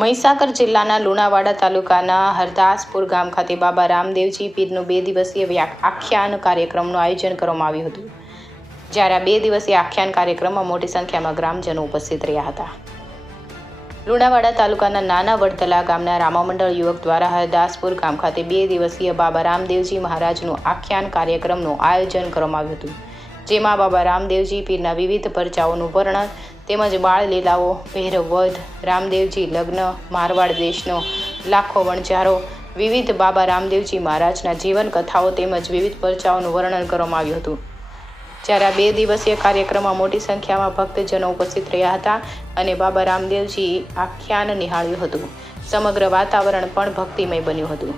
મહીસાગર જિલ્લાના લુણાવાડા તાલુકાના હરદાસપુર ગામ ખાતે બાબા રામદેવજી પીરનું 2 દિવસીય આખ્યાન કાર્યક્રમનું આયોજન કરવામાં આવ્યું હતું। જ્યારે આ 2 દિવસીય આખ્યાન કાર્યક્રમમાં મોટી સંખ્યામાં ગ્રામજનો ઉપસ્થિત રહ્યા હતા। લુણાવાડા તાલુકાના નાના વડતલા ગામના રામામંડળ યુવક દ્વારા હરદાસપુર ગામ ખાતે 2 દિવસીય બાબા રામદેવજી મહારાજનું આખ્યાન કાર્યક્રમનું આયોજન કરવામાં આવ્યું હતું, જેમાં બાબા રામદેવજી પીરના વિવિધ પરચાઓનું વર્ણન તેમજ બાળ લીલાઓ, ભૈરવ વધ, રામદેવજી લગ્ન, મારવાડ દેશનો લાખો વણજારો, વિવિધ બાબા રામદેવજી મહારાજના જીવન કથાઓ તેમજ વિવિધ પરચાઓનું વર્ણન કરવામાં આવ્યું હતું। જ્યારે આ 2 દિવસીય કાર્યક્રમમાં મોટી સંખ્યામાં ભક્તજનો ઉપસ્થિત રહ્યા હતા અને બાબા રામદેવજી આખ્યાન નિહાળ્યું હતું। સમગ્ર વાતાવરણ પણ ભક્તિમય બન્યું હતું।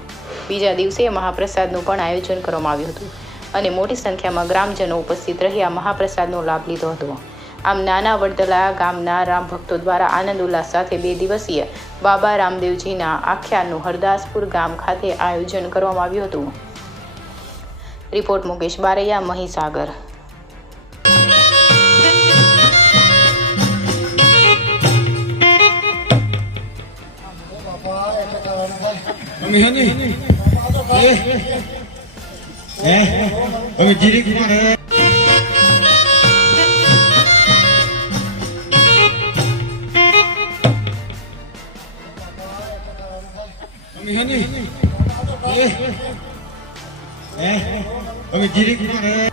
બીજા દિવસે મહાપ્રસાદનું પણ આયોજન કરવામાં આવ્યું હતું અને મોટી સંખ્યામાં ગ્રામજનો ઉપસ્થિત રહ્યા મહાપ્રસાદનો લાભ લીધો હતો। આમ નાના વડતલા ગામના રામ ભક્તો દ્વારા આનંદ ઉલ્લાસ સાથે 2 દિવસીય બાબા રામદેવજીના આખ્યાનનું હરદાસપુર ગામ ખાતે આયોજન કરવામાં આવ્યું હતું। રિપોર્ટ મુકેશ બારૈયા, મહીસાગર। હવે જીરી